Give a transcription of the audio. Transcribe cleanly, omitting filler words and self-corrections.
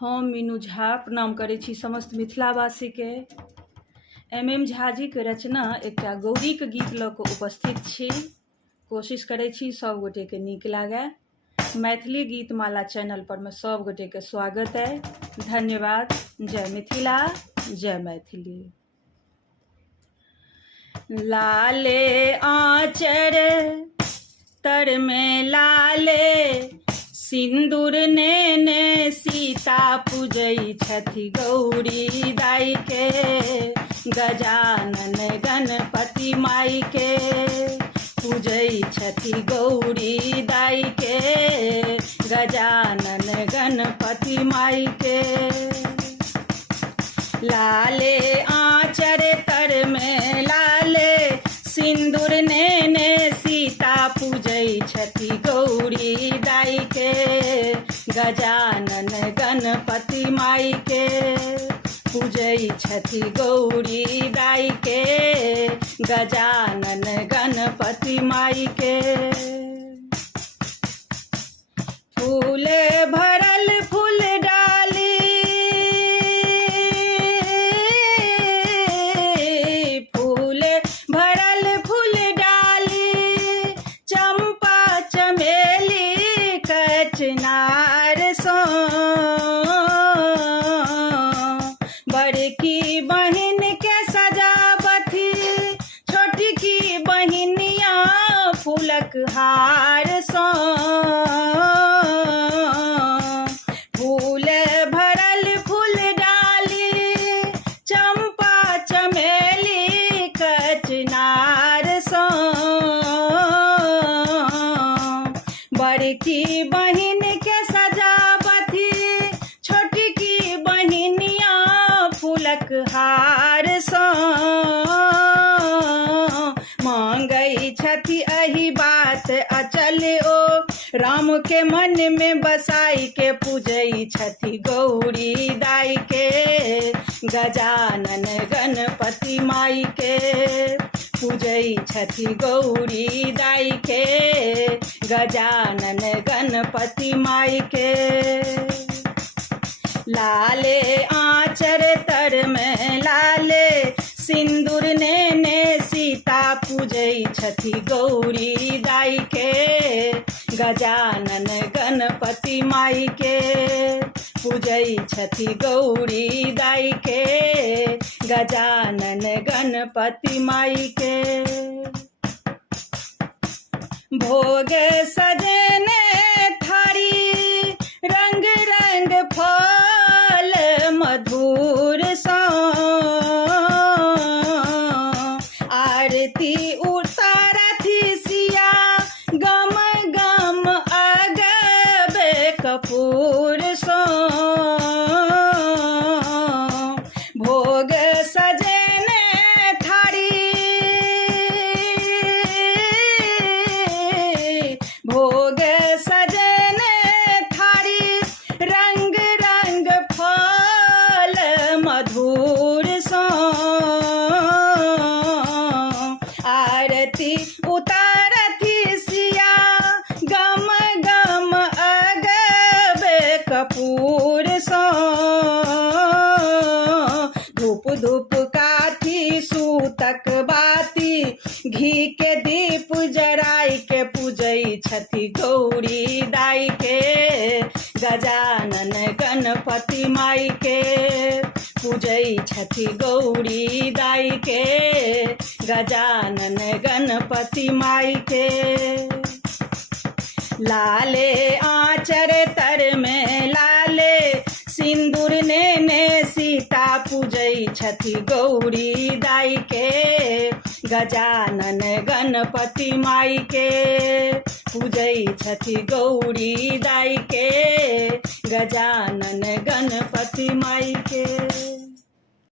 हम मीनू झा प्रणाम करै छी समस्त मिथिलावासीके। एम झा जी के रचना एकटा गौरीक गीत लऽ कऽ उपस्थित छी। कोशिश करै छी सब गोटेके नीक लागै। मैथिली गीतमाला चैनल पर में सब गोटेके स्वागत है। धन्यवाद। जय मिथिला, जय मैथिली। लाले आँचर तर में लाले सिंदूर नेने सीता पूजै छथि गौरी दाई के। गजानन गणपति माई के पूजै छथि गौरी दाई के। गजानन गणपति माई के। लाले आँचर तर में लाले सिंदूर नेने सीता पूजै छथि गौरी दाई के। गजानन गणपति माई के पूजै छथि गौरी दाई के। गजानन गणपति माई के। फूल भरल फूल डाली फूल भरल फूल डाली चंपा चमेली कचनार सो। बड़की बहिन के सजावथी छोटकी बहिनिया फूलक हार सो। फूल भरल फूल डाली चंपा चमेली कचनार सो। बड़की बहिन के सजावथी छोटकी बहिनिया फूलक हार सो। मांगै छथि अहि बात अचल ओ राम के मन में बसाई के पूजै छथि गौरी दाई के। गजानन गणपति माई के पूजै छथि गौरी दाई के। गजानन गणपति माई के। लाले आँचर तर में लाले सिंदूर नेने सीता पूजै छथि गौरी दाई के। गजानन गणपति माई के पूजै छथि गौरी दाई के। गजानन गणपति माई के। भोग सजने थारी रंग रंग फल मधुर सो। आरती उतारथि सिया गम गम अगबे कपूर सो। भोग सजने थारी भोग सजने थारी रंग रंग फल मधुर सो। आरती उतारथि सिया गम गम अगबे कपूर सो। धूप धूप काठी सूतक बाती घी के दीप जराई के पूजै छथि गौरी दाई के। गजानन गणपति माई के पूजै छथि गौरी दाई के। गजानन गणपति माई के। लाले आँचर तर में लाले सिंदूर नेने सीता पूजै छथि गौरी दाई के। गजानन गणपति माई के पूजै छथि गौरी दाई के। गजानन गणपति माई के।